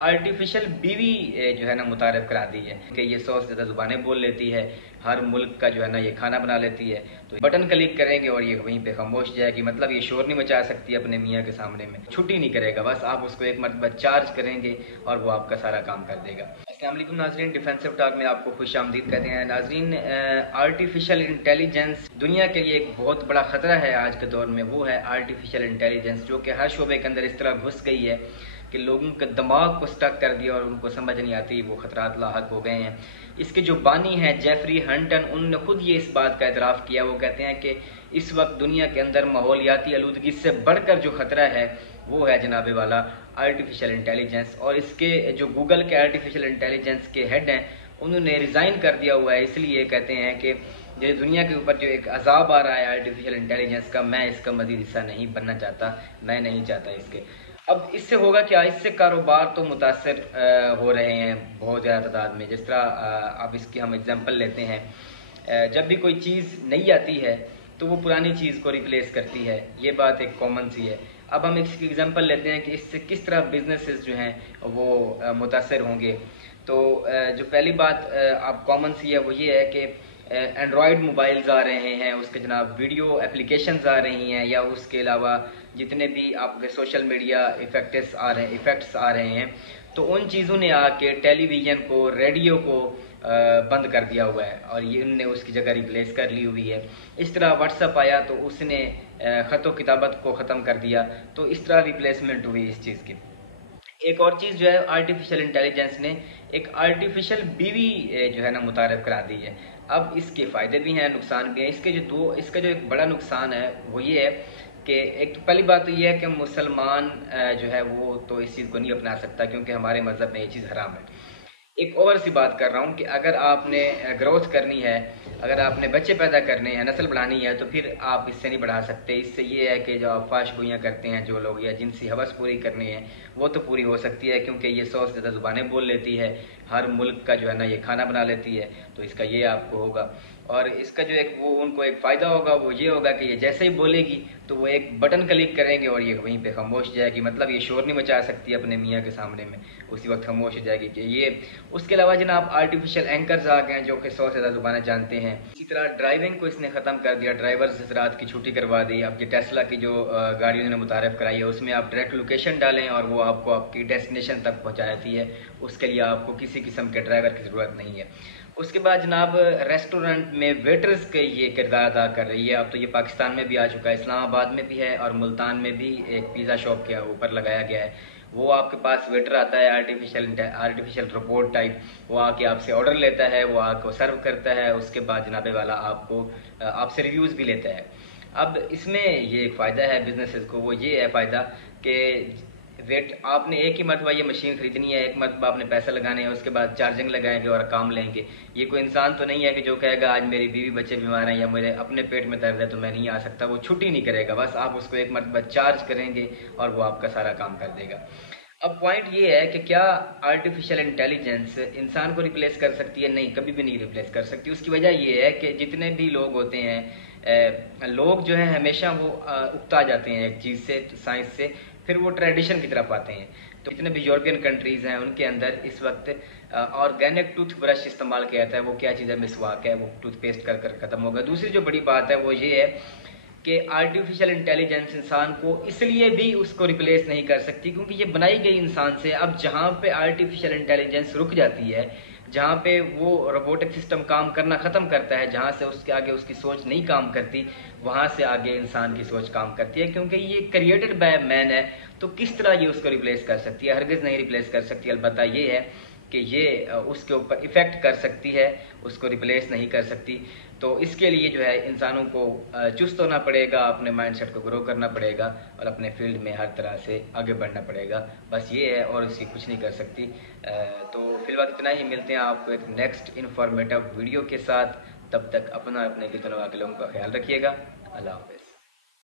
Artificial बीवी जो है ना मुतारिफ करा दी है कि ये 100 से ज़्यादा ज़ुबानें बोल लेती है। हर मुल्क का जो है ना ये खाना बना लेती है। तो बटन क्लिक करेंगे और ये वहीं पे खामोश जाएगी। मतलब ये शोर नहीं मचा सकती अपने मियाँ के सामने में, छुट्टी नहीं करेगा। बस आप उसको एक मरतबा चार्ज करेंगे और वो आपका सारा काम कर देगा। अस्सलाम वालेकुम नाज़रीन, डिफेंसिव टॉक में आपको खुश आमदीद कहते हैं। नाज़रीन, आर्टिफिशियल इंटेलिजेंस दुनिया के लिए एक बहुत बड़ा ख़तरा है आज के दौर में। वो है आर्टिफिशियल इंटेलिजेंस, जो कि हर शोबे के अंदर इस तरह घुस गई है कि लोगों के दिमाग को स्टक कर दिया और उनको समझ नहीं आती, वो खतरात लाहक हो गए हैं। इसके जो बानी हैं जेफरी हंटन, उन्होंने खुद ये इस बात का एतराफ़ किया। वो कहते हैं कि इस वक्त दुनिया के अंदर माहौलियाती आलूदगी से बढ़कर जो ख़तरा है वो है जनाबे वाला आर्टिफिशियल इंटेलिजेंस। और इसके जो गूगल के आर्टिफिशियल इंटेलिजेंस के हेड हैं उन्होंने रिज़ाइन कर दिया हुआ है। इसलिए कहते हैं कि जो दुनिया के ऊपर जो एक अजाब आ रहा है आर्टिफिशियल इंटेलिजेंस का, मैं इसका मज़ीद हिस्सा नहीं बनना चाहता, मैं नहीं चाहता इसके। अब इससे होगा क्या, इससे कारोबार तो मुतासर हो रहे हैं बहुत ज़्यादा तादाद में। जिस तरह अब इसकी हम एग्जांपल लेते हैं, जब भी कोई चीज़ नई आती है तो वो पुरानी चीज़ को रिप्लेस करती है, ये बात एक कॉमन सी है। अब हम इसकी एग्जांपल लेते हैं कि इससे किस तरह बिजनेसेस जो हैं वो मुतासर होंगे। तो जो पहली बात अब कॉमन सी है वो ये है कि एंड्रॉयड मोबाइल्स आ रहे हैं, उसके जनाब वीडियो एप्लीकेशंस आ रही हैं, या उसके अलावा जितने भी आपके सोशल मीडिया इफेक्ट्स आ रहे हैं, तो उन चीज़ों ने आके टेलीविज़न को, रेडियो को बंद कर दिया हुआ है और ये उनने उसकी जगह रिप्लेस कर ली हुई है। इस तरह व्हाट्सअप आया तो उसने ख़त किताबत को ख़त्म कर दिया। तो इस तरह रिप्लेसमेंट हुई इस चीज़ की। एक और चीज़ जो है, आर्टिफिशियल इंटेलिजेंस ने एक आर्टिफिशियल बीवी जो है ना मुतारिफ करा दी है। अब इसके फ़ायदे भी हैं, नुकसान भी हैं। इसका जो एक बड़ा नुकसान है वो ये है कि एक तो पहली बात तो ये है कि मुसलमान जो है वो तो इस चीज़ को नहीं अपना सकता, क्योंकि हमारे मज़हब में ये चीज़ हराम है। एक और सी बात कर रहा हूँ कि अगर आपने ग्रोथ करनी है, अगर आपने बच्चे पैदा करने हैं, नस्ल बढ़ानी है, तो फिर आप इससे नहीं बढ़ा सकते। इससे ये है कि जो आप फाश गोइयाँ करते हैं जो लोग, या जिनसी हवस पूरी करनी है वो तो पूरी हो सकती है, क्योंकि ये 100 से ज़्यादा ज़ुबानें बोल लेती है। हर मुल्क का जो है ना ये खाना बना लेती है। तो इसका ये आपको होगा। और इसका जो एक वो उनको एक फ़ायदा होगा वो ये होगा कि ये जैसे ही बोलेगी तो वो एक बटन क्लिक करेंगे और ये वहीं पे खामोश जाएगी। मतलब ये शोर नहीं मचा सकती अपने मियाँ के सामने में, उसी वक्त खामोश हो जाएगी कि ये। उसके अलावा जनाब आर्टिफिशियल एंकर्स आ गए हैं जो कि 100 से ज़्यादा ज़ुबानें जानते हैं। इसी तरह ड्राइविंग को इसने ख़त्म कर दिया, ड्राइवर्स रात की छुट्टी करवा दी। अब ये टेस्ला की जो गाड़ियों ने मुतारिफ कराई है उसमें आप डायरेक्ट लोकेशन डालें और वो आपको आपकी डेस्टिनेशन तक पहुँचा देती है। उसके लिए आपको किसी किस्म के ड्राइवर की ज़रूरत नहीं है। उसके बाद जनाब रेस्टोरेंट में वेटर्स के ये किरदार अदा कर रही है। अब तो ये पाकिस्तान में भी आ चुका है, इस्लामाबाद में भी है और मुल्तान में भी एक पिज़्ज़ा शॉप के ऊपर लगाया गया है। वो आपके पास वेटर आता है आर्टिफिशियल रोबोट टाइप, वो आके आपसे ऑर्डर लेता है, वो आपको सर्व करता है। उसके बाद जनाबे वाला आपसे रिव्यूज़ भी लेता है। अब इसमें ये एक फ़ायदा है बिजनेसेस को, वो ये है फ़ायदा कि वेट आपने एक ही मरतबा ये मशीन खरीदनी है, एक मरतबा आपने पैसा लगाने हैं, उसके बाद चार्जिंग लगाएंगे और काम लेंगे। ये कोई इंसान तो नहीं है कि जो कहेगा आज मेरी बीवी बच्चे बीमार हैं या मेरे अपने पेट में दर्द है तो मैं नहीं आ सकता, वो छुट्टी नहीं करेगा। बस आप उसको एक मरतबा चार्ज करेंगे और वो आपका सारा काम कर देगा। अब पॉइंट ये है कि क्या आर्टिफिशियल इंटेलिजेंस इंसान को रिप्लेस कर सकती है? नहीं, कभी भी नहीं रिप्लेस कर सकती। उसकी वजह ये है कि जितने भी लोग होते हैं, लोग जो है हमेशा वो उकता जाते हैं एक चीज़ से, साइंस से, फिर वो ट्रेडिशन की तरफ आते हैं। तो जितने भी यूरोपियन कंट्रीज़ हैं उनके अंदर इस वक्त ऑर्गेनिक टूथ ब्रश इस्तेमाल किया जाता है। वो क्या चीज़ है? मिसवाक है, वो टूथपेस्ट कर कर ख़त्म होगा। दूसरी जो बड़ी बात है वो ये है कि आर्टिफिशियल इंटेलिजेंस इंसान को इसलिए भी उसको रिप्लेस नहीं कर सकती क्योंकि ये बनाई गई इंसान से। अब जहाँ पे आर्टिफिशियल इंटेलिजेंस रुक जाती है, जहाँ पे वो रोबोटिक सिस्टम काम करना ख़त्म करता है, जहाँ से उसके आगे उसकी सोच नहीं काम करती, वहाँ से आगे इंसान की सोच काम करती है। क्योंकि ये क्रिएटेड बाय मैन है, तो किस तरह ये उसको रिप्लेस कर सकती है? हरगिज़ नहीं रिप्लेस कर सकती। अलबत्ता ये है कि ये उसके ऊपर इफ़ेक्ट कर सकती है, उसको रिप्लेस नहीं कर सकती। तो इसके लिए जो है इंसानों को चुस्त होना पड़ेगा, अपने माइंडसेट को ग्रो करना पड़ेगा और अपने फील्ड में हर तरह से आगे बढ़ना पड़ेगा। बस ये है, और इसकी कुछ नहीं कर सकती। तो फिलहाल इतना ही, मिलते हैं आपको एक नेक्स्ट इन्फॉर्मेटिव वीडियो के साथ। तब तक अपना अपने कितने लोगों का ख्याल रखिएगा। अल्लाह हाफ़िज़।